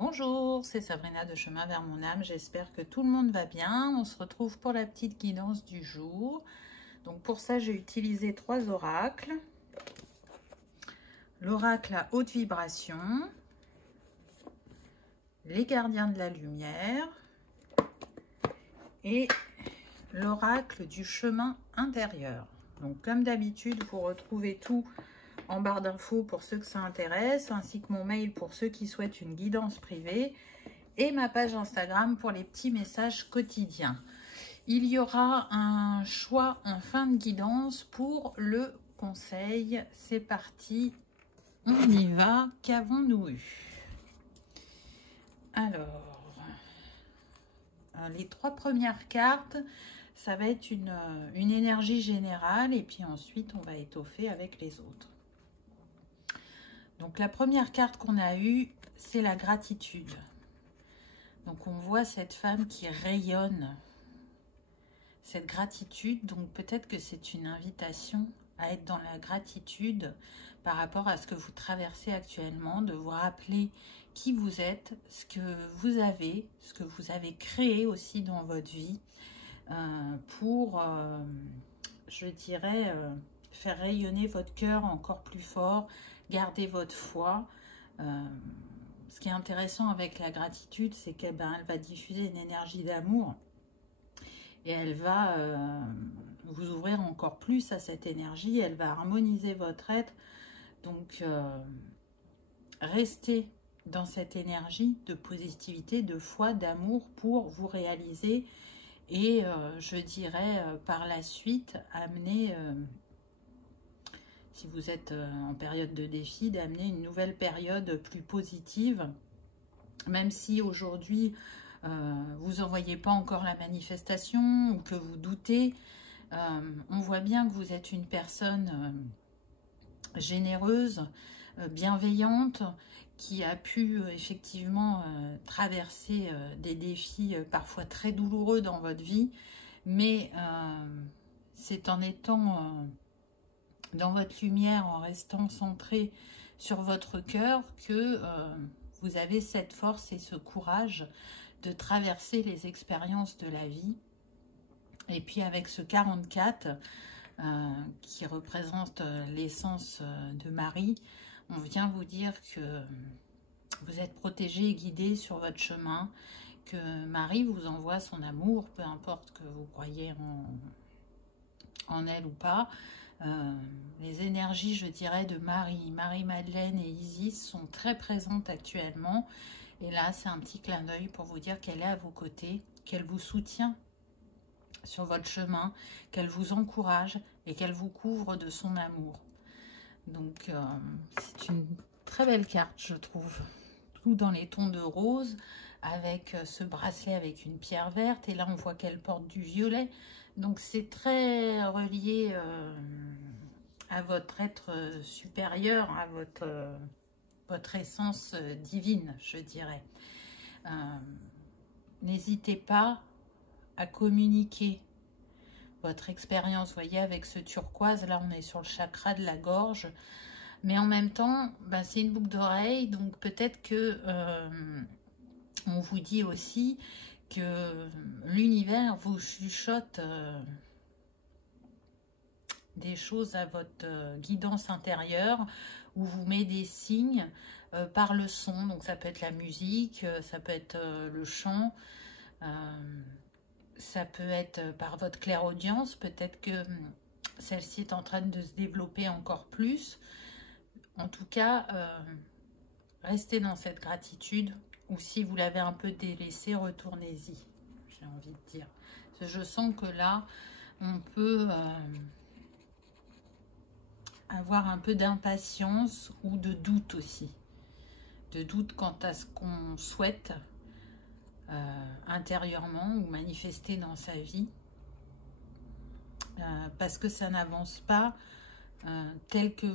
Bonjour, c'est Sabrina de Chemin vers mon âme. J'espère que tout le monde va bien. On se retrouve pour la petite guidance du jour. Donc pour ça, j'ai utilisé 3 oracles. L'oracle à haute vibration, les gardiens de la lumière et l'oracle du chemin intérieur. Donc comme d'habitude, vous retrouvez tout en barre d'infos pour ceux que ça intéresse, ainsi que mon mail pour ceux qui souhaitent une guidance privée et ma page Instagram pour les petits messages quotidiens. Il y aura un choix en fin de guidance pour le conseil. C'est parti, on y va. Qu'avons-nous eu? Alors, les 3 premières cartes, ça va être une énergie générale et puis ensuite on va étoffer avec les autres. Donc la première carte qu'on a eue, c'est la gratitude. Donc on voit cette femme qui rayonne cette gratitude. Donc peut-être que c'est une invitation à être dans la gratitude par rapport à ce que vous traversez actuellement, de vous rappeler qui vous êtes, ce que vous avez créé aussi dans votre vie pour, je dirais, faire rayonner votre cœur encore plus fort, garder votre foi. Ce qui est intéressant avec la gratitude, c'est qu'elle elle va diffuser une énergie d'amour et elle va vous ouvrir encore plus à cette énergie, elle va harmoniser votre être. Donc, restez dans cette énergie de positivité, de foi, d'amour pour vous réaliser et je dirais par la suite amener... si vous êtes en période de défi, d'amener une nouvelle période plus positive, même si aujourd'hui vous n'en voyez pas encore la manifestation ou que vous doutez. On voit bien que vous êtes une personne généreuse, bienveillante, qui a pu effectivement traverser des défis parfois très douloureux dans votre vie, mais c'est en étant... dans votre lumière, en restant centré sur votre cœur, que vous avez cette force et ce courage de traverser les expériences de la vie. Et puis avec ce 44 qui représente l'essence de Marie, on vient vous dire que vous êtes protégé et guidé sur votre chemin, que Marie vous envoie son amour, peu importe que vous croyez en elle ou pas. Les énergies, je dirais, de Marie-Madeleine et Isis sont très présentes actuellement. Et là, c'est un petit clin d'œil pour vous dire qu'elle est à vos côtés, qu'elle vous soutient sur votre chemin, qu'elle vous encourage et qu'elle vous couvre de son amour. Donc, c'est une très belle carte, je trouve. Tout dans les tons de rose, avec ce bracelet avec une pierre verte. Et là, on voit qu'elle porte du violet. Donc, c'est très relié à votre être supérieur, à votre essence divine, je dirais. N'hésitez pas à communiquer votre expérience. Vous voyez, avec ce turquoise, là, on est sur le chakra de la gorge. Mais en même temps, c'est une boucle d'oreille. Donc, peut-être que on vous dit aussi que l'univers vous chuchote des choses à votre guidance intérieure, ou vous met des signes par le son. Donc ça peut être la musique, ça peut être le chant, ça peut être par votre clairaudience. Peut-être que celle-ci est en train de se développer encore plus. En tout cas, restez dans cette gratitude. Ou si vous l'avez un peu délaissé, retournez-y, j'ai envie de dire. Parce que je sens que là, on peut avoir un peu d'impatience ou de doute aussi. De doute quant à ce qu'on souhaite intérieurement ou manifester dans sa vie. Parce que ça n'avance pas tel que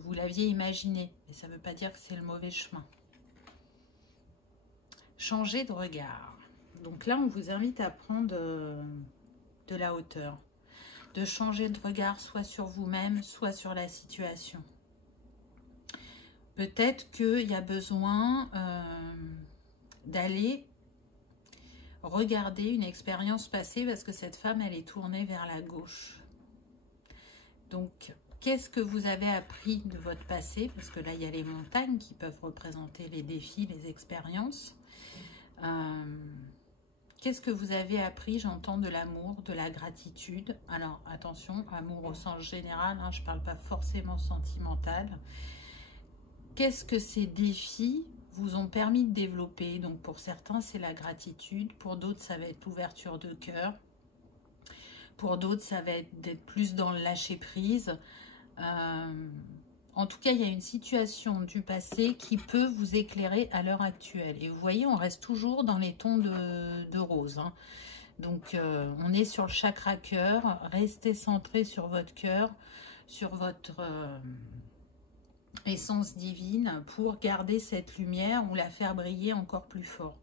vous l'aviez imaginé. Et ça ne veut pas dire que c'est le mauvais chemin. Changer de regard. Donc là, on vous invite à prendre de la hauteur. De changer de regard soit sur vous-même, soit sur la situation. Peut-être qu'il y a besoin d'aller regarder une expérience passée, parce que cette femme, elle est tournée vers la gauche. Donc, qu'est-ce que vous avez appris de votre passé? Parce que là, il y a les montagnes qui peuvent représenter les défis, les expériences. Qu'est-ce que vous avez appris? J'entends de l'amour, de la gratitude. Alors, attention, amour au sens général, hein, je ne parle pas forcément sentimental. Qu'est-ce que ces défis vous ont permis de développer? Donc, pour certains, c'est la gratitude. Pour d'autres, ça va être l'ouverture de cœur. Pour d'autres, ça va être d'être plus dans le lâcher-prise. En tout cas, il y a une situation du passé qui peut vous éclairer à l'heure actuelle. Et vous voyez, on reste toujours dans les tons de rose. Hein. Donc, on est sur le chakra cœur. Restez centré sur votre cœur, sur votre essence divine pour garder cette lumière ou la faire briller encore plus fort.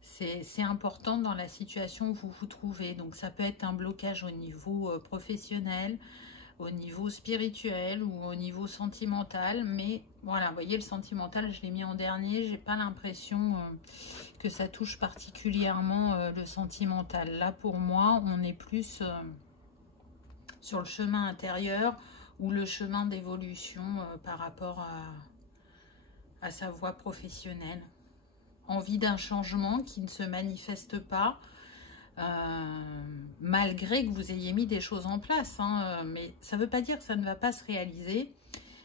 C'est important dans la situation où vous vous trouvez. Donc, ça peut être un blocage au niveau professionnel, au niveau spirituel ou au niveau sentimental. Mais voilà, vous voyez, le sentimental, je l'ai mis en dernier. J'ai pas l'impression que ça touche particulièrement le sentimental. Là, pour moi, on est plus sur le chemin intérieur ou le chemin d'évolution par rapport à sa voie professionnelle. Envie d'un changement qui ne se manifeste pas, malgré que vous ayez mis des choses en place. Hein, mais ça ne veut pas dire que ça ne va pas se réaliser.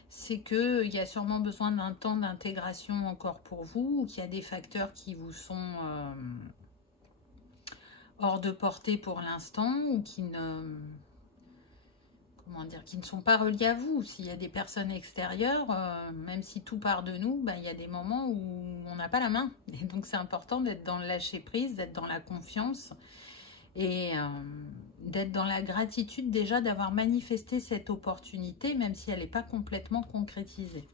C'est qu'il y a sûrement besoin d'un temps d'intégration encore pour vous, ou qu'il y a des facteurs qui vous sont hors de portée pour l'instant, ou qui ne... Comment dire, qui ne sont pas reliés à vous. S'il y a des personnes extérieures, même si tout part de nous, ben, il y a des moments où on n'a pas la main. Et donc, c'est important d'être dans le lâcher-prise, d'être dans la confiance et d'être dans la gratitude déjà d'avoir manifesté cette opportunité, même si elle n'est pas complètement concrétisée.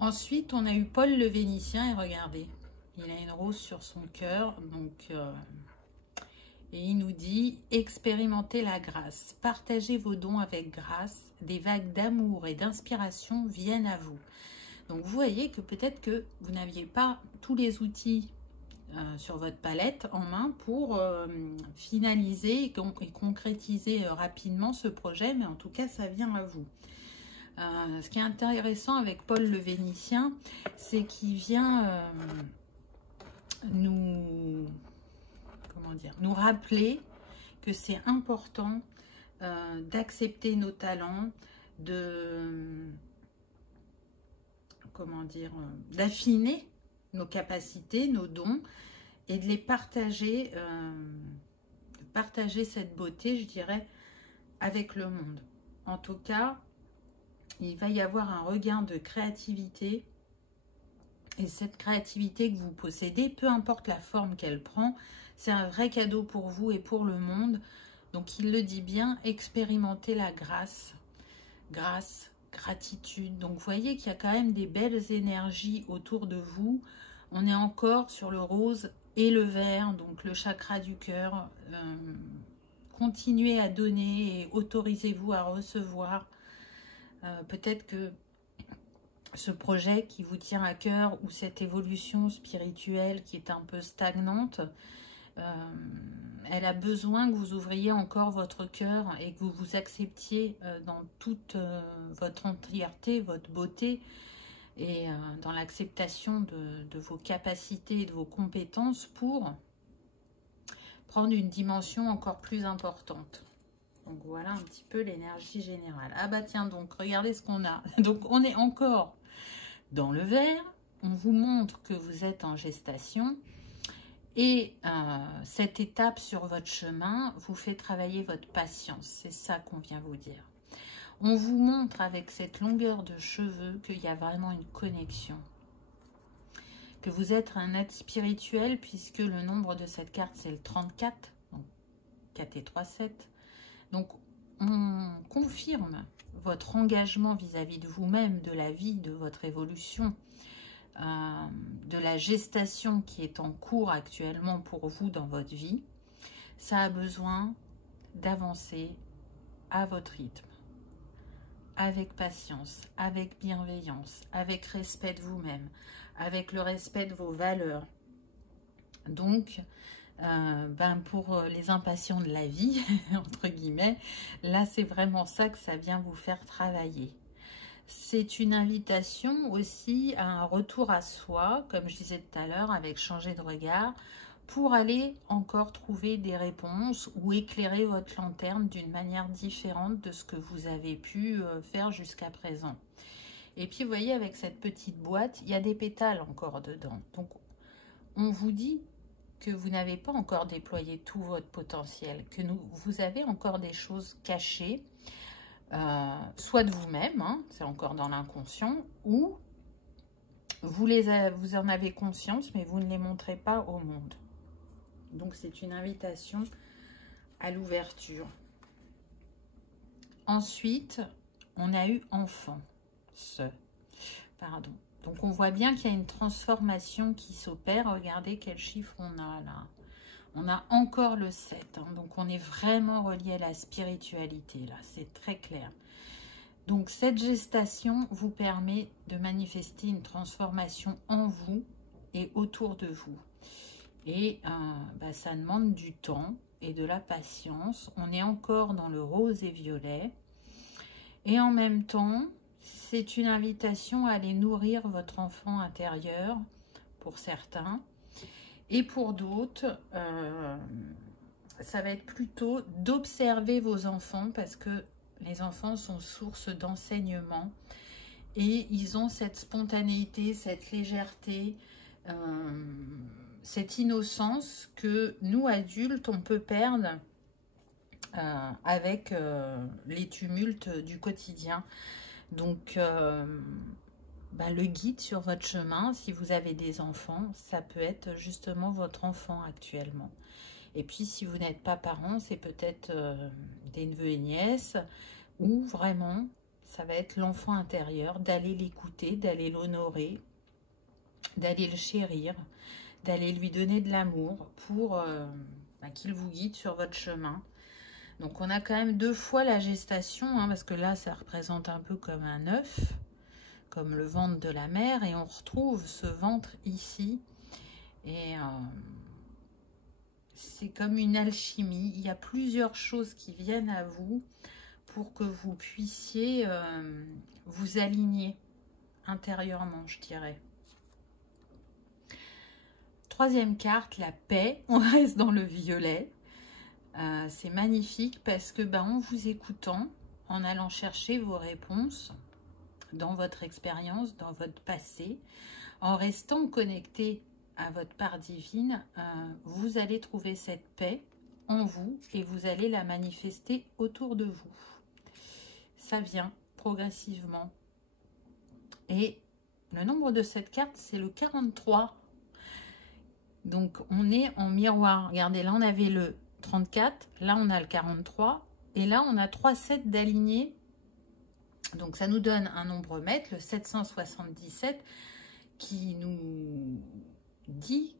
Ensuite, on a eu Paul le Vénitien et regardez, il a une rose sur son cœur, donc... Et il nous dit, expérimentez la grâce, partagez vos dons avec grâce, des vagues d'amour et d'inspiration viennent à vous. Donc vous voyez que peut-être que vous n'aviez pas tous les outils sur votre palette en main pour finaliser et concrétiser rapidement ce projet, mais en tout cas ça vient à vous. Ce qui est intéressant avec Paul le Vénitien, c'est qu'il vient nous rappeler que c'est important d'accepter nos talents, d'affiner nos capacités, nos dons et de les partager, partager cette beauté, je dirais, avec le monde. En tout cas, il va y avoir un regain de créativité et cette créativité que vous possédez, peu importe la forme qu'elle prend, c'est un vrai cadeau pour vous et pour le monde. Donc, il le dit bien, expérimentez la grâce. Grâce, gratitude. Donc, vous voyez qu'il y a quand même des belles énergies autour de vous. On est encore sur le rose et le vert, donc le chakra du cœur. Continuez à donner et autorisez-vous à recevoir. Peut-être que ce projet qui vous tient à cœur ou cette évolution spirituelle qui est un peu stagnante, elle a besoin que vous ouvriez encore votre cœur et que vous vous acceptiez dans toute votre entièreté, votre beauté et dans l'acceptation de vos capacités et de vos compétences pour prendre une dimension encore plus importante. Donc voilà un petit peu l'énergie générale. Ah bah tiens, donc regardez ce qu'on a. Donc on est encore dans le vert. On vous montre que vous êtes en gestation. Et cette étape sur votre chemin vous fait travailler votre patience. C'est ça qu'on vient vous dire. On vous montre avec cette longueur de cheveux qu'il y a vraiment une connexion. Que vous êtes un être spirituel puisque le nombre de cette carte c'est le 34. Donc 4 et 3, 7. Donc on confirme votre engagement vis-à-vis de vous-même, de la vie, de votre évolution. De la gestation qui est en cours actuellement pour vous dans votre vie, ça a besoin d'avancer à votre rythme, avec patience, avec bienveillance, avec respect de vous-même, avec le respect de vos valeurs. Donc, pour les impatients de la vie, entre guillemets, là, c'est vraiment ça que ça vient vous faire travailler. C'est une invitation aussi à un retour à soi, comme je disais tout à l'heure, avec changer de regard, pour aller encore trouver des réponses ou éclairer votre lanterne d'une manière différente de ce que vous avez pu faire jusqu'à présent. Et puis, vous voyez, avec cette petite boîte, il y a des pétales encore dedans. Donc, on vous dit que vous n'avez pas encore déployé tout votre potentiel, que vous avez encore des choses cachées, soit de vous-même, hein, c'est encore dans l'inconscient, ou vous en avez conscience, mais vous ne les montrez pas au monde. Donc, c'est une invitation à l'ouverture. Ensuite, on a eu enfant. Pardon. Donc, on voit bien qu'il y a une transformation qui s'opère. Regardez quel chiffre on a là. On a encore le 7. Hein. Donc, on est vraiment relié à la spiritualité. Là, c'est très clair. Donc, cette gestation vous permet de manifester une transformation en vous et autour de vous. Et ça demande du temps et de la patience. On est encore dans le rose et violet. Et en même temps, c'est une invitation à aller nourrir votre enfant intérieur, pour certains. Et pour d'autres, ça va être plutôt d'observer vos enfants, parce que les enfants sont source d'enseignement. Et ils ont cette spontanéité, cette légèreté, cette innocence que nous, adultes, on peut perdre avec les tumultes du quotidien. Donc, le guide sur votre chemin, si vous avez des enfants, ça peut être justement votre enfant actuellement. Et puis, si vous n'êtes pas parent, c'est peut-être des neveux et nièces, ou vraiment, ça va être l'enfant intérieur, d'aller l'écouter, d'aller l'honorer, d'aller le chérir, d'aller lui donner de l'amour pour qu'il vous guide sur votre chemin. Donc, on a quand même 2 fois la gestation, hein, parce que là, ça représente un peu comme un œuf, comme le ventre de la mère, et on retrouve ce ventre ici. Et c'est comme une alchimie. Il y a plusieurs choses qui viennent à vous pour que vous puissiez vous aligner intérieurement, je dirais. 3e carte, la paix. On reste dans le violet. C'est magnifique parce que en vous écoutant, en allant chercher vos réponses dans votre expérience, dans votre passé, en restant connecté à votre part divine, vous allez trouver cette paix en vous et vous allez la manifester autour de vous. Ça vient progressivement. Et le nombre de cette carte, c'est le 43. Donc, on est en miroir. Regardez, là, on avait le 34, là on a le 43 et là on a 3 sets d'alignés, donc ça nous donne un nombre mètre, le 777, qui nous dit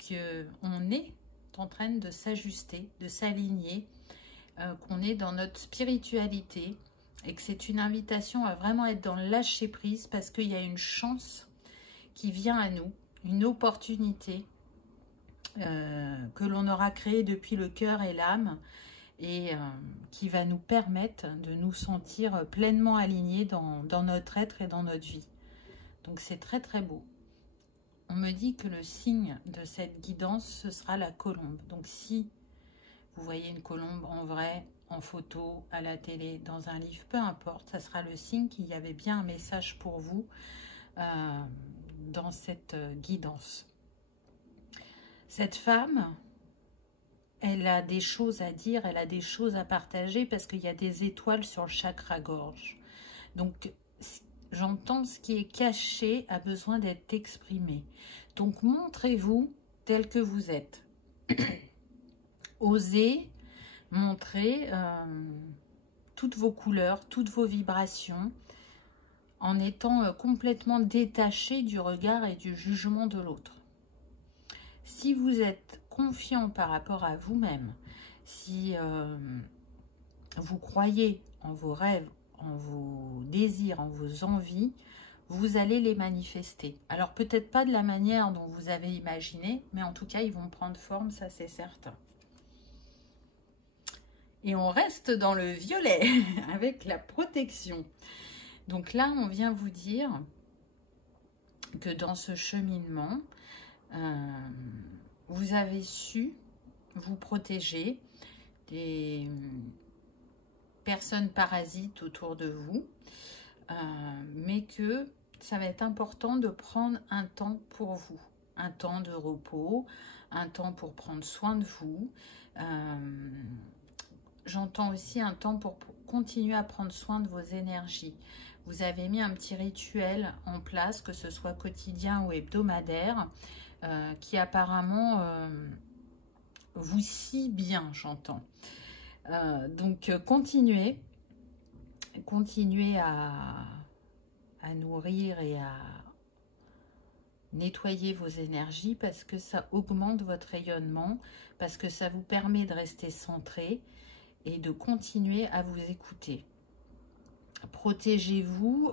qu'on est en train de s'ajuster, de s'aligner, qu'on est dans notre spiritualité et que c'est une invitation à vraiment être dans le lâcher prise, parce qu'il y a une chance qui vient à nous, une opportunité que l'on aura créé depuis le cœur et l'âme, et qui va nous permettre de nous sentir pleinement alignés dans notre être et dans notre vie. Donc c'est très très beau. On me dit que le signe de cette guidance, ce sera la colombe. Donc si vous voyez une colombe en vrai, en photo, à la télé, dans un livre, peu importe, ça sera le signe qu'il y avait bien un message pour vous dans cette guidance. Cette femme, elle a des choses à dire, elle a des choses à partager, parce qu'il y a des étoiles sur le chakra gorge. Donc, j'entends ce qui est caché a besoin d'être exprimé. Donc, montrez-vous tel que vous êtes. Osez montrer toutes vos couleurs, toutes vos vibrations, en étant complètement détaché du regard et du jugement de l'autre. Si vous êtes confiant par rapport à vous-même, si vous croyez en vos rêves, en vos désirs, en vos envies, vous allez les manifester. Alors peut-être pas de la manière dont vous avez imaginé, mais en tout cas, ils vont prendre forme, ça c'est certain. Et on reste dans le violet avec la protection. Donc là, on vient vous dire que dans ce cheminement, vous avez su vous protéger des personnes parasites autour de vous, mais que ça va être important de prendre un temps pour vous, un temps de repos, un temps pour prendre soin de vous. J'entends aussi un temps pour continuer à prendre soin de vos énergies. Vous avez mis un petit rituel en place, que ce soit quotidien ou hebdomadaire, qui apparemment vous scie bien, j'entends. Donc, continuez à nourrir et à nettoyer vos énergies parce que ça augmente votre rayonnement, parce que ça vous permet de rester centré et de continuer à vous écouter. Protégez-vous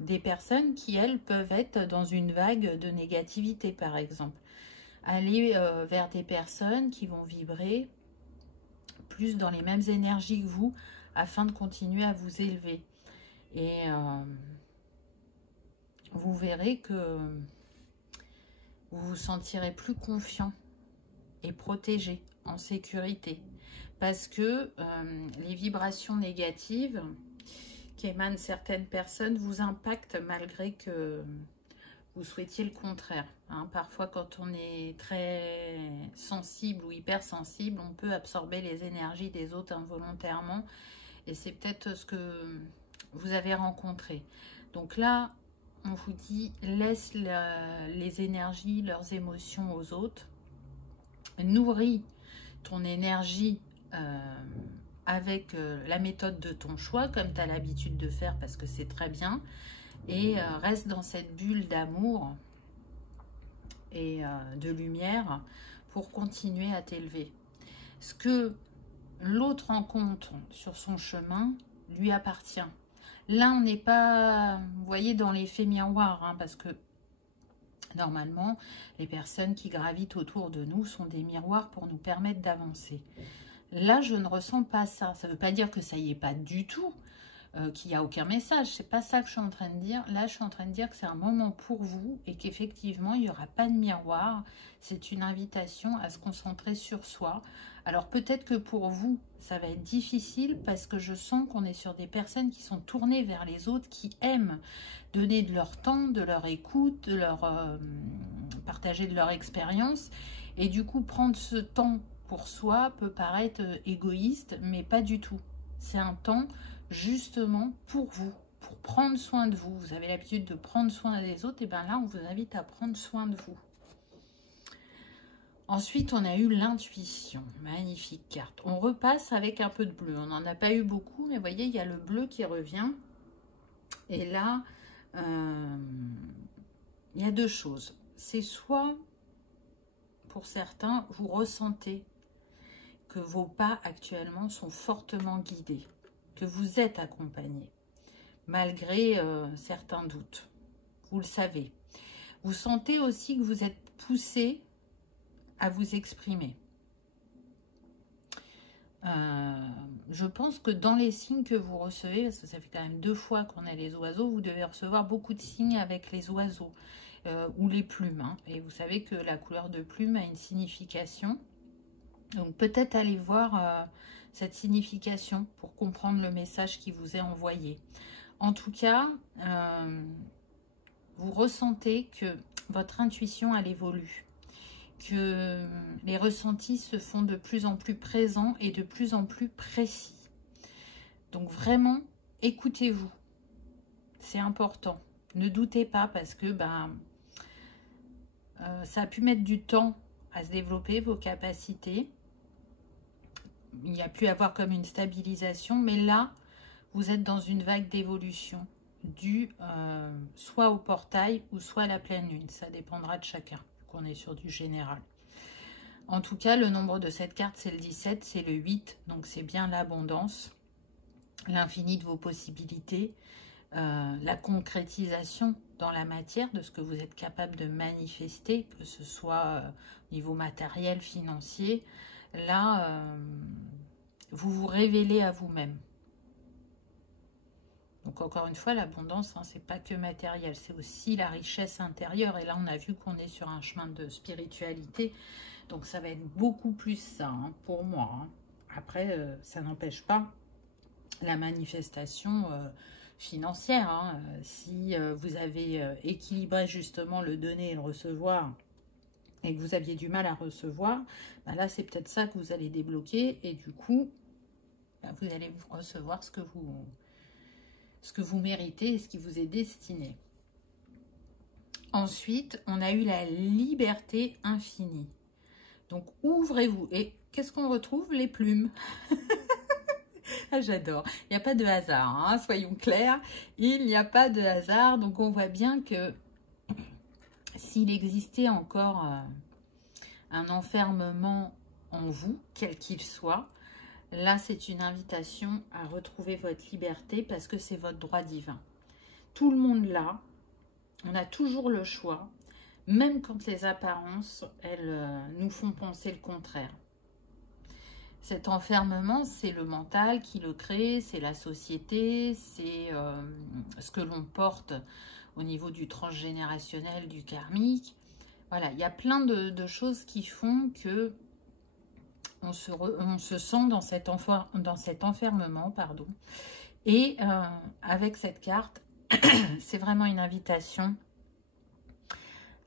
des personnes qui, elles, peuvent être dans une vague de négativité, par exemple. Allez vers des personnes qui vont vibrer plus dans les mêmes énergies que vous, afin de continuer à vous élever. Et vous verrez que vous vous sentirez plus confiant et protégé, en sécurité. Parce que les vibrations négatives qui émanent de certaines personnes vous impactent malgré que vous souhaitiez le contraire. Hein. Parfois, quand on est très sensible ou hypersensible, on peut absorber les énergies des autres involontairement. Et c'est peut-être ce que vous avez rencontré. Donc là, on vous dit, laisse les énergies, leurs émotions aux autres. Nourris ton énergie avec la méthode de ton choix, comme tu as l'habitude de faire, parce que c'est très bien. Et reste dans cette bulle d'amour et de lumière pour continuer à t'élever. Ce que l'autre rencontre sur son chemin lui appartient. Là, on n'est pas, vous voyez, dans l'effet miroir, hein, parce que normalement, les personnes qui gravitent autour de nous sont des miroirs pour nous permettre d'avancer. Là, je ne ressens pas ça. Ça ne veut pas dire que ça y est pas du tout, qu'il n'y a aucun message. C'est pas ça que je suis en train de dire. Là, je suis en train de dire que c'est un moment pour vous et qu'effectivement, il n'y aura pas de miroir. C'est une invitation à se concentrer sur soi. Alors, peut-être que pour vous, ça va être difficile parce que je sens qu'on est sur des personnes qui sont tournées vers les autres, qui aiment donner de leur temps, de leur écoute, de leur partager de leur expérience. Et du coup, prendre ce temps pour soi peut paraître égoïste, mais pas du tout. C'est un temps justement pour vous, pour prendre soin de vous. Vous avez l'habitude de prendre soin des autres, et bien là, on vous invite à prendre soin de vous. Ensuite, on a eu l'intuition. Magnifique carte. On repasse avec un peu de bleu. On n'en a pas eu beaucoup, mais vous voyez, il y a le bleu qui revient. Et là, il y a deux choses. C'est soit, pour certains, vous ressentez que vos pas actuellement sont fortement guidés, que vous êtes accompagné, malgré certains doutes. Vous le savez. Vous sentez aussi que vous êtes poussé à vous exprimer. Je pense que dans les signes que vous recevez, parce que ça fait quand même 2 fois qu'on a les oiseaux, vous devez recevoir beaucoup de signes avec les oiseaux ou les plumes. Hein. Et vous savez que la couleur de plume a une signification. Donc peut-être aller voir cette signification pour comprendre le message qui vous est envoyé. En tout cas, vous ressentez que votre intuition, elle évolue. Que les ressentis se font de plus en plus présents et de plus en plus précis. Donc vraiment, écoutez-vous. C'est important. Ne doutez pas parce que ça a pu mettre du temps à se développer, vos capacités. Il y a pu avoir comme une stabilisation, mais là, vous êtes dans une vague d'évolution due soit au portail ou soit à la pleine lune. Ça dépendra de chacun. On est sur du général. En tout cas, le nombre de cette carte, c'est le 17, c'est le 8. Donc, c'est bien l'abondance, l'infini de vos possibilités, la concrétisation dans la matière de ce que vous êtes capable de manifester, que ce soit au niveau matériel, financier. Là, vous vous révélez à vous-même. Donc encore une fois, l'abondance, hein, c'est pas que matériel, c'est aussi la richesse intérieure. Et là, on a vu qu'on est sur un chemin de spiritualité. Donc ça va être beaucoup plus ça, hein, pour moi. Hein. Après, ça n'empêche pas la manifestation financière. Hein. Si vous avez équilibré justement le donner et le recevoir, et que vous aviez du mal à recevoir, ben là, c'est peut-être ça que vous allez débloquer. Et du coup, ben, vous allez recevoir ce que vous méritez et ce qui vous est destiné. Ensuite, on a eu la liberté infinie. Donc, ouvrez-vous. Et qu'est-ce qu'on retrouve? Les plumes. Ah, j'adore. Il n'y a pas de hasard, hein, soyons clairs. Il n'y a pas de hasard. Donc, on voit bien que s'il existait encore un enfermement en vous, quel qu'il soit, là, c'est une invitation à retrouver votre liberté parce que c'est votre droit divin. Tout le monde l'a. On a toujours le choix, même quand les apparences, elles nous font penser le contraire. Cet enfermement, c'est le mental qui le crée, c'est la société, c'est ce que l'on porte au niveau du transgénérationnel, du karmique. Voilà, il y a plein de choses qui font que on se sent dans cet enfermement, pardon. Et avec cette carte, c'est vraiment une invitation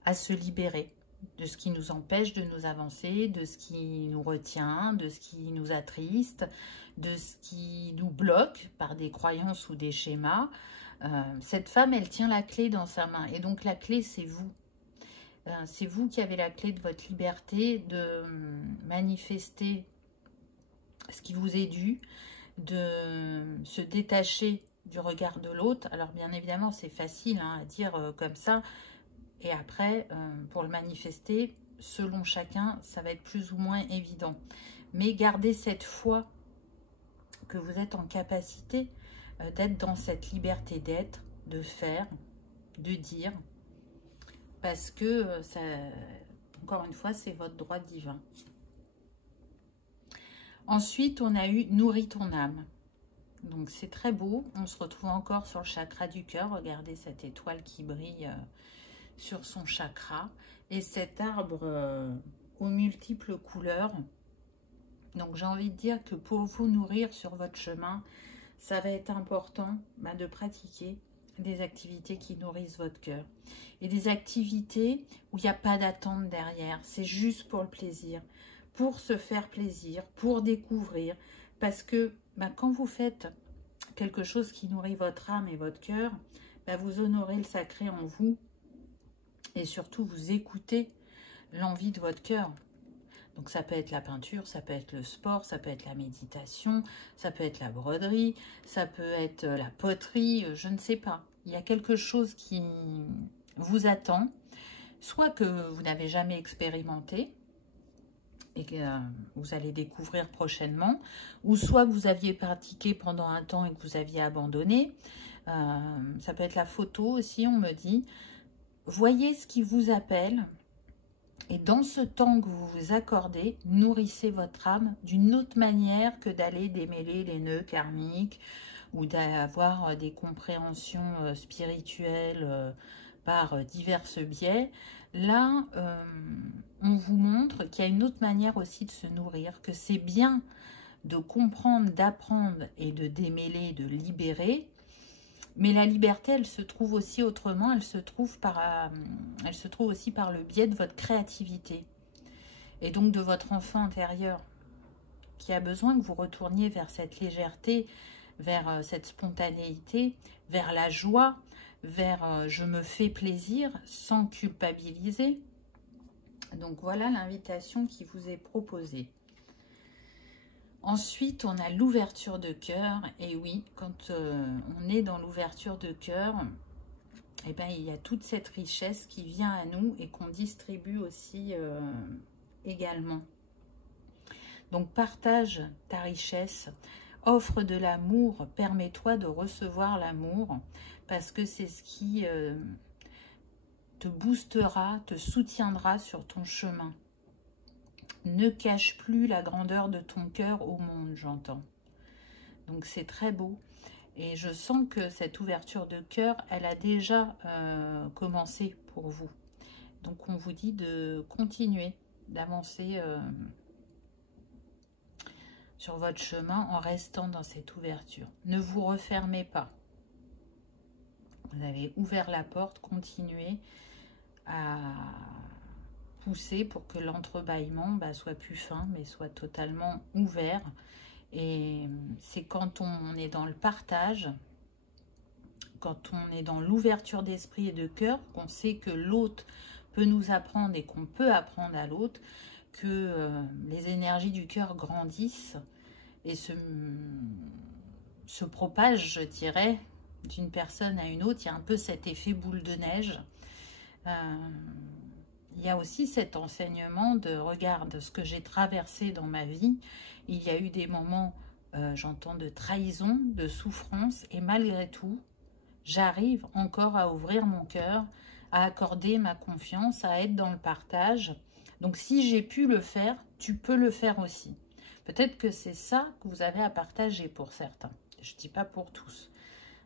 à se libérer de ce qui nous empêche de nous avancer, de ce qui nous retient, de ce qui nous attriste, de ce qui nous bloque par des croyances ou des schémas. Cette femme, elle tient la clé dans sa main. Et donc la clé, c'est vous. C'est vous qui avez la clé de votre liberté, de manifester ce qui vous est dû, de se détacher du regard de l'autre. Alors bien évidemment, c'est facile hein, à dire comme ça. Et après, pour le manifester, selon chacun, ça va être plus ou moins évident. Mais gardez cette foi que vous êtes en capacité d'être dans cette liberté d'être, de faire, de dire. Parce que, ça, encore une fois, c'est votre droit divin. Ensuite, on a eu « Nourris ton âme ». Donc, c'est très beau. On se retrouve encore sur le chakra du cœur. Regardez cette étoile qui brille sur son chakra. Et cet arbre aux multiples couleurs. Donc, j'ai envie de dire que pour vous nourrir sur votre chemin, ça va être important de pratiquer des activités qui nourrissent votre cœur. Et des activités où il n'y a pas d'attente derrière. C'est juste pour le plaisir. Pour se faire plaisir, pour découvrir. Parce que quand vous faites quelque chose qui nourrit votre âme et votre cœur, vous honorez le sacré en vous. Et surtout, vous écoutez l'envie de votre cœur. Donc ça peut être la peinture, ça peut être le sport, ça peut être la méditation, ça peut être la broderie, ça peut être la poterie, je ne sais pas. Il y a quelque chose qui vous attend, soit que vous n'avez jamais expérimenté et que vous allez découvrir prochainement, ou soit que vous aviez pratiqué pendant un temps et que vous aviez abandonné. Ça peut être la photo aussi, on me dit. Voyez ce qui vous appelle. Et dans ce temps que vous vous accordez, nourrissez votre âme d'une autre manière que d'aller démêler les nœuds karmiques ou d'avoir des compréhensions spirituelles par divers biais. Là, on vous montre qu'il y a une autre manière aussi de se nourrir, que c'est bien de comprendre, d'apprendre et de démêler, de libérer. Mais la liberté, elle se trouve aussi autrement, elle se trouve aussi par le biais de votre créativité et donc de votre enfant intérieur qui a besoin que vous retourniez vers cette légèreté, vers cette spontanéité, vers la joie, vers je me fais plaisir sans culpabiliser. Donc voilà l'invitation qui vous est proposée. Ensuite, on a l'ouverture de cœur. Et oui, quand on est dans l'ouverture de cœur, il y a toute cette richesse qui vient à nous et qu'on distribue aussi également. Donc, partage ta richesse Offre de l'amour, permets-toi de recevoir l'amour, parce que c'est ce qui te boostera, te soutiendra sur ton chemin. Ne cache plus la grandeur de ton cœur au monde, j'entends. Donc c'est très beau. Et je sens que cette ouverture de cœur, elle a déjà commencé pour vous. Donc on vous dit de continuer, d'avancer sur votre chemin en restant dans cette ouverture. Ne vous refermez pas. Vous avez ouvert la porte, continuez à pousser pour que l'entrebâillement soit plus fin, mais soit totalement ouvert. Et c'est quand on est dans le partage, quand on est dans l'ouverture d'esprit et de cœur, qu'on sait que l'autre peut nous apprendre et qu'on peut apprendre à l'autre, que les énergies du cœur grandissent et se propagent, je dirais, d'une personne à une autre. Il y a un peu cet effet boule de neige. Il y a aussi cet enseignement de regarde ce que j'ai traversé dans ma vie. Il y a eu des moments, j'entends, de trahison, de souffrance, et malgré tout, j'arrive encore à ouvrir mon cœur, à accorder ma confiance, à être dans le partage. Donc si j'ai pu le faire, tu peux le faire aussi. Peut-être que c'est ça que vous avez à partager pour certains. Je ne dis pas pour tous.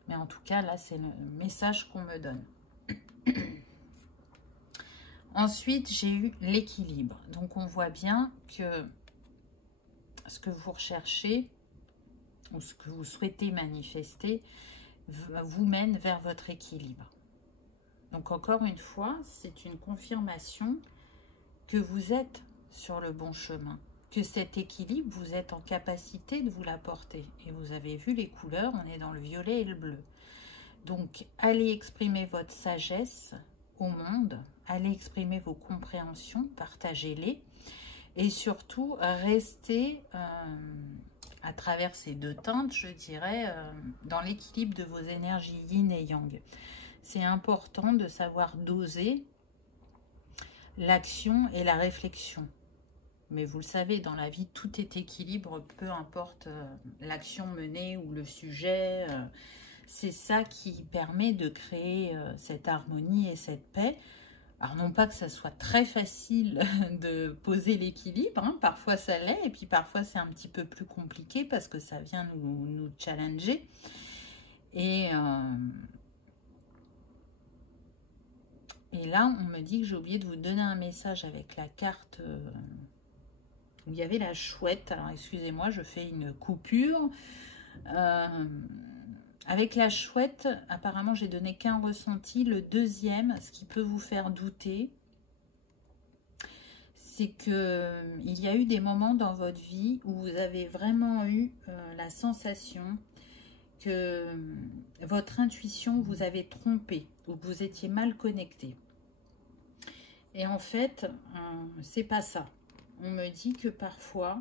Mais en tout cas, là, c'est le message qu'on me donne. Ensuite, j'ai eu l'équilibre. Donc, on voit bien que ce que vous recherchez ou ce que vous souhaitez manifester vous mène vers votre équilibre. Donc, encore une fois, c'est une confirmation que vous êtes sur le bon chemin, que cet équilibre, vous êtes en capacité de vous l'apporter. Et vous avez vu les couleurs, on est dans le violet et le bleu. Donc, allez exprimer votre sagesse au monde, allez exprimer vos compréhensions, partagez-les. Et surtout, restez à travers ces deux teintes, je dirais, dans l'équilibre de vos énergies yin et yang. C'est important de savoir doser l'action et la réflexion. Mais vous le savez, dans la vie, tout est équilibre, peu importe l'action menée ou le sujet. C'est ça qui permet de créer cette harmonie et cette paix. Alors non pas que ça soit très facile de poser l'équilibre, hein, parfois ça l'est, et puis parfois c'est un petit peu plus compliqué parce que ça vient nous challenger. Et là, on me dit que j'ai oublié de vous donner un message avec la carte où il y avait la chouette. Alors excusez-moi, je fais une coupure. Avec la chouette, apparemment, j'ai donné qu'un ressenti. Le deuxième, ce qui peut vous faire douter, c'est que il y a eu des moments dans votre vie où vous avez vraiment eu la sensation que votre intuition vous avait trompé ou que vous étiez mal connecté. Et en fait, c'est pas ça. On me dit que parfois,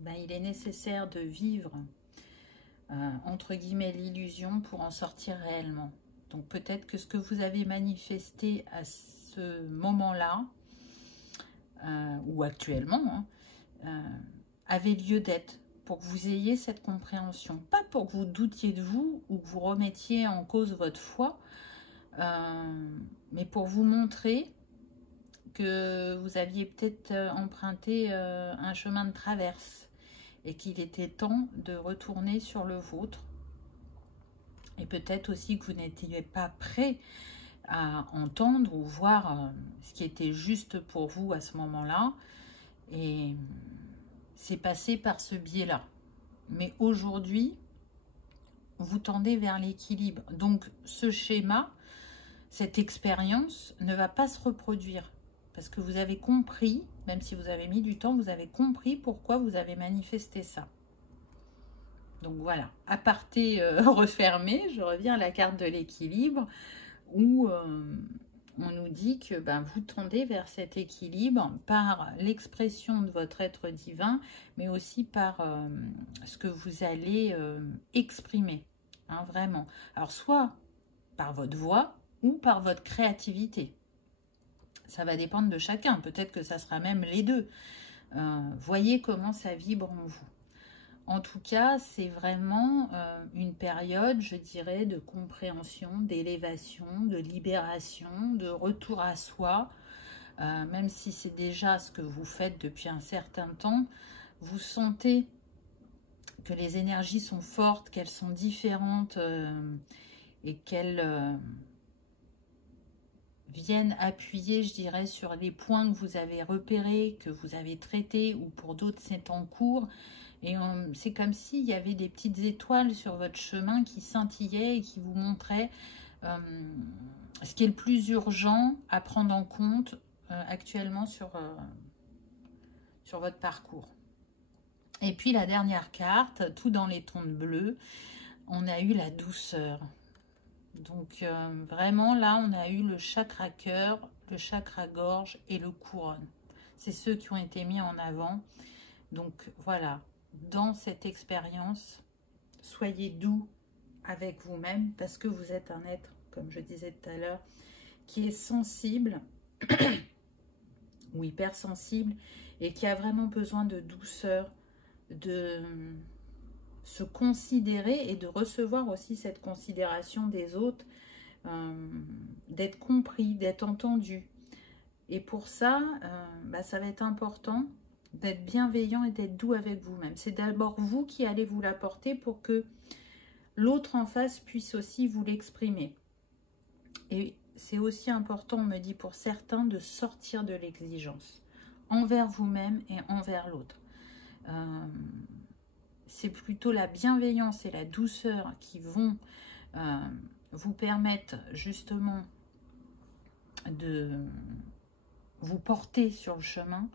il est nécessaire de vivre entre guillemets l'illusion pour en sortir réellement. Donc peut-être que ce que vous avez manifesté à ce moment-là ou actuellement avait lieu d'être pour que vous ayez cette compréhension, pas pour que vous doutiez de vous ou que vous remettiez en cause votre foi, mais pour vous montrer que vous aviez peut-être emprunté un chemin de traverse et qu'il était temps de retourner sur le vôtre. Et peut-être aussi que vous n'étiez pas prêt à entendre ou voir ce qui était juste pour vous à ce moment-là. Et c'est passé par ce biais-là. Mais aujourd'hui, vous tendez vers l'équilibre. Donc ce schéma, cette expérience ne va pas se reproduire. Parce que vous avez compris, même si vous avez mis du temps, vous avez compris pourquoi vous avez manifesté ça. Donc voilà, aparté refermé, je reviens à la carte de l'équilibre, où on nous dit que vous tendez vers cet équilibre par l'expression de votre être divin, mais aussi par ce que vous allez exprimer, hein, vraiment. Alors soit par votre voix ou par votre créativité. Ça va dépendre de chacun. Peut-être que ça sera même les deux. Voyez comment ça vibre en vous. En tout cas, c'est vraiment une période, je dirais, de compréhension, d'élévation, de libération, de retour à soi. Même si c'est déjà ce que vous faites depuis un certain temps, vous sentez que les énergies sont fortes, qu'elles sont différentes et qu'elles viennent appuyer, je dirais, sur les points que vous avez repérés, que vous avez traités, ou pour d'autres c'est en cours. Et c'est comme s'il y avait des petites étoiles sur votre chemin qui scintillaient et qui vous montraient ce qui est le plus urgent à prendre en compte actuellement sur votre parcours. Et puis la dernière carte, tout dans les tons de bleu, on a eu la douceur. Donc vraiment là, on a eu le chakra cœur, le chakra gorge et le couronne. C'est ceux qui ont été mis en avant. Donc voilà, dans cette expérience, soyez doux avec vous-même parce que vous êtes un être, comme je disais tout à l'heure, qui est sensible ou hypersensible et qui a vraiment besoin de douceur, de se considérer et de recevoir aussi cette considération des autres, d'être compris, d'être entendu. Et pour ça, ça va être important d'être bienveillant et d'être doux avec vous-même. C'est d'abord vous qui allez vous l'apporter pour que l'autre en face puisse aussi vous l'exprimer. Et c'est aussi important, on me dit pour certains, de sortir de l'exigence envers vous-même et envers l'autre. C'est plutôt la bienveillance et la douceur qui vont vous permettre justement de vous porter sur le chemin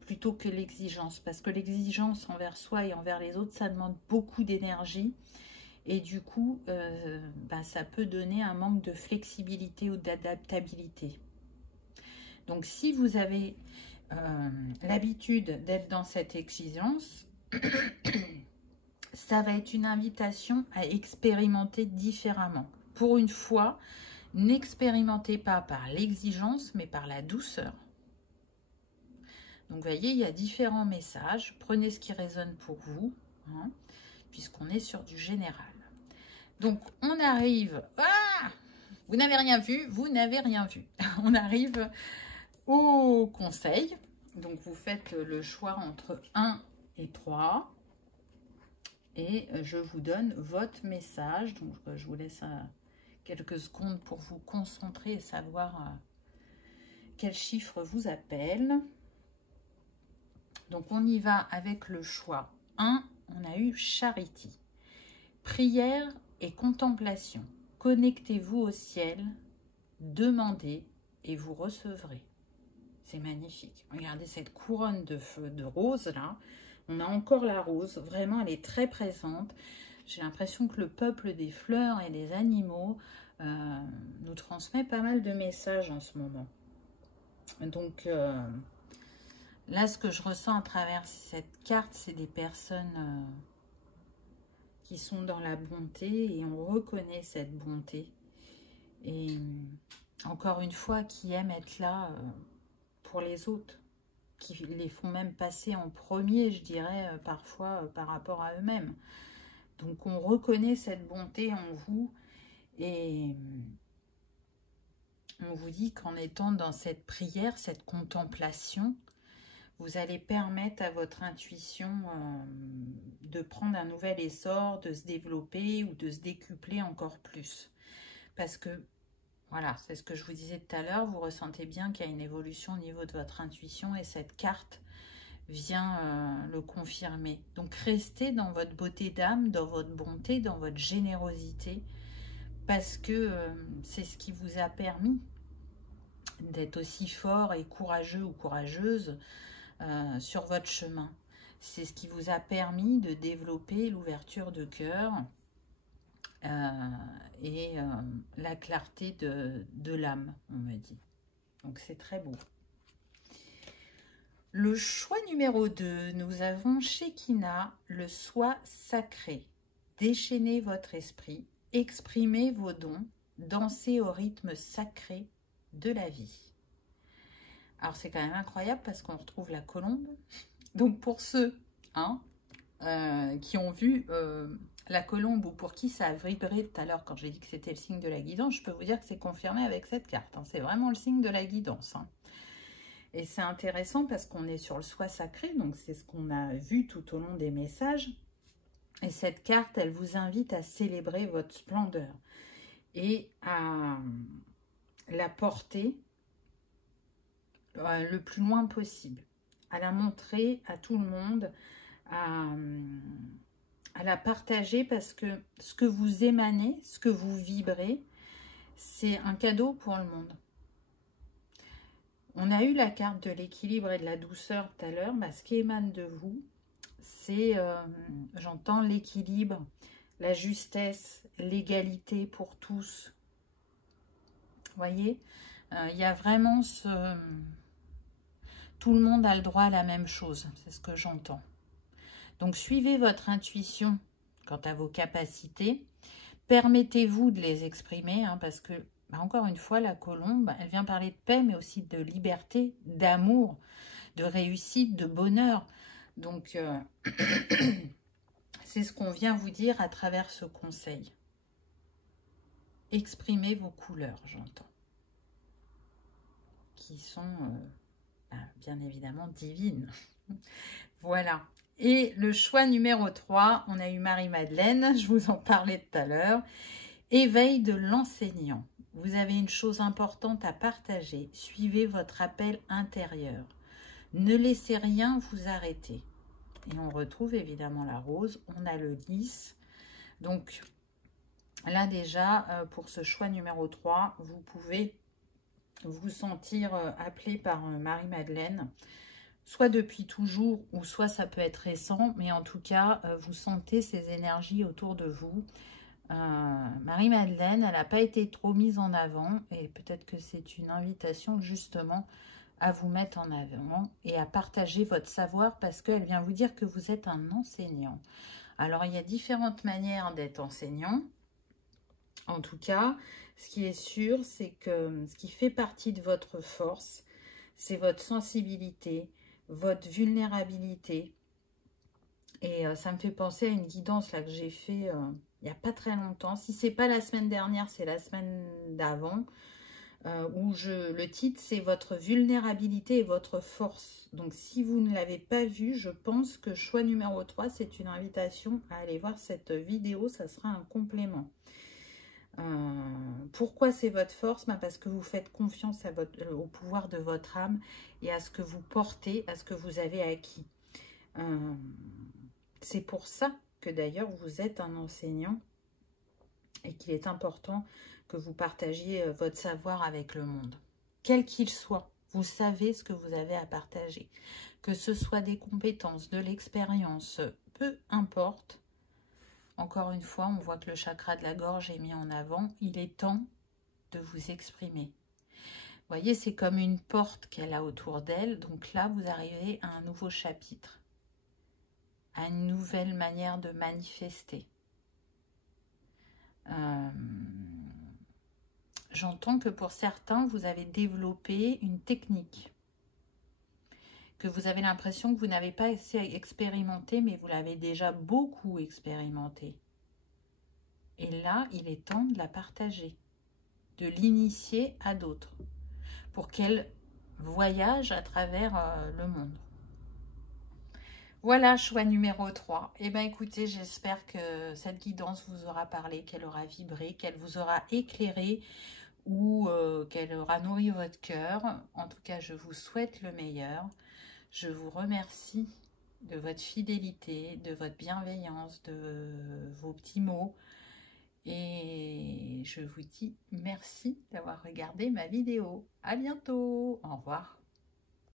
plutôt que l'exigence. Parce que l'exigence envers soi et envers les autres, ça demande beaucoup d'énergie. Et du coup, ça peut donner un manque de flexibilité ou d'adaptabilité. Donc, si vous avez l'habitude d'être dans cette exigence, ça va être une invitation à expérimenter différemment. Pour une fois, n'expérimentez pas par l'exigence, mais par la douceur. Donc, vous voyez, il y a différents messages. Prenez ce qui résonne pour vous, hein, puisqu'on est sur du général. Donc, on arrive... Ah, vous n'avez rien vu, vous n'avez rien vu. On arrive au conseil. Donc, vous faites le choix entre 1 et 3. Et je vous donne votre message. Donc, je vous laisse quelques secondes pour vous concentrer et savoir quel chiffre vous appelle. Donc, on y va avec le choix 1. On a eu Charity. Prière et contemplation. Connectez-vous au ciel, demandez et vous recevrez. C'est magnifique. Regardez cette couronne de feu, de rose là. On a encore la rose. Vraiment, elle est très présente. J'ai l'impression que le peuple des fleurs et des animaux nous transmet pas mal de messages en ce moment. Donc, là, ce que je ressens à travers cette carte, c'est des personnes qui sont dans la bonté et on reconnaît cette bonté. Et encore une fois, qui aiment être là pour les autres, qui les font même passer en premier, je dirais, parfois par rapport à eux-mêmes. Donc, on reconnaît cette bonté en vous et on vous dit qu'en étant dans cette prière, cette contemplation, vous allez permettre à votre intuition de prendre un nouvel essor, de se développer ou de se décupler encore plus. Parce que, voilà, c'est ce que je vous disais tout à l'heure, vous ressentez bien qu'il y a une évolution au niveau de votre intuition et cette carte vient le confirmer. Donc, restez dans votre beauté d'âme, dans votre bonté, dans votre générosité, parce que c'est ce qui vous a permis d'être aussi fort et courageux ou courageuse sur votre chemin. C'est ce qui vous a permis de développer l'ouverture de cœur et la clarté de l'âme, on me dit. Donc, c'est très beau. Le choix numéro 2, nous avons Shekinah, le soi sacré. Déchaînez votre esprit, exprimez vos dons, dansez au rythme sacré de la vie. Alors, c'est quand même incroyable parce qu'on retrouve la colombe. Donc, pour ceux qui ont vu la colombe ou pour qui ça a vibré tout à l'heure quand j'ai dit que c'était le signe de la guidance, je peux vous dire que c'est confirmé avec cette carte. Hein. C'est vraiment le signe de la guidance. Hein. Et c'est intéressant parce qu'on est sur le soi sacré, donc c'est ce qu'on a vu tout au long des messages. Et cette carte, elle vous invite à célébrer votre splendeur et à la porter le plus loin possible, à la montrer à tout le monde, à la partager parce que ce que vous émanez, ce que vous vibrez, c'est un cadeau pour le monde. On a eu la carte de l'équilibre et de la douceur tout à l'heure. Bah, ce qui émane de vous, c'est, j'entends l'équilibre, la justesse, l'égalité pour tous. Vous voyez, il y a vraiment ce... Tout le monde a le droit à la même chose, c'est ce que j'entends. Donc, suivez votre intuition quant à vos capacités. Permettez-vous de les exprimer, hein, parce que, bah, encore une fois, la colombe, elle vient parler de paix, mais aussi de liberté, d'amour, de réussite, de bonheur. Donc, c'est ce qu'on vient vous dire à travers ce conseil. Exprimez vos couleurs, j'entends, qui sont, bien évidemment, divines. Voilà. Et le choix numéro 3, on a eu Marie-Madeleine, je vous en parlais tout à l'heure. Éveil de l'enseignant. Vous avez une chose importante à partager. Suivez votre appel intérieur. Ne laissez rien vous arrêter. Et on retrouve évidemment la rose. On a le lys. Donc là déjà, pour ce choix numéro 3, vous pouvez vous sentir appelé par Marie-Madeleine. Soit depuis toujours, ou soit ça peut être récent, mais en tout cas, vous sentez ces énergies autour de vous. Marie-Madeleine, elle n'a pas été trop mise en avant, et peut-être que c'est une invitation justement à vous mettre en avant et à partager votre savoir, parce qu'elle vient vous dire que vous êtes un enseignant. Alors, il y a différentes manières d'être enseignant. En tout cas, ce qui est sûr, c'est que ce qui fait partie de votre force, c'est votre sensibilité, votre vulnérabilité. Et ça me fait penser à une guidance là que j'ai fait il n'y a pas très longtemps. Si c'est pas la semaine dernière, c'est la semaine d'avant. Où le titre, c'est votre vulnérabilité et votre force. Donc, si vous ne l'avez pas vu, je pense que choix numéro 3, c'est une invitation à aller voir cette vidéo. Ça sera un complément. Pourquoi c'est votre force? Parce que vous faites confiance au pouvoir de votre âme et à ce que vous portez, à ce que vous avez acquis. C'est pour ça que d'ailleurs vous êtes un enseignant et qu'il est important que vous partagiez votre savoir avec le monde. Quel qu'il soit, vous savez ce que vous avez à partager. Que ce soit des compétences, de l'expérience, peu importe. Encore une fois, on voit que le chakra de la gorge est mis en avant. Il est temps de vous exprimer. Vous voyez, c'est comme une porte qu'elle a autour d'elle. Donc là, vous arrivez à un nouveau chapitre, à une nouvelle manière de manifester. J'entends que pour certains, vous avez développé une technique, que vous avez l'impression que vous n'avez pas assez expérimenté, mais vous l'avez déjà beaucoup expérimenté. Et là, il est temps de la partager, de l'initier à d'autres, pour qu'elle voyage à travers le monde. Voilà, choix numéro 3. Eh bien, écoutez, j'espère que cette guidance vous aura parlé, qu'elle aura vibré, qu'elle vous aura éclairé ou qu'elle aura nourri votre cœur. En tout cas, je vous souhaite le meilleur. Je vous remercie de votre fidélité, de votre bienveillance, de vos petits mots. Et je vous dis merci d'avoir regardé ma vidéo. À bientôt. Au revoir.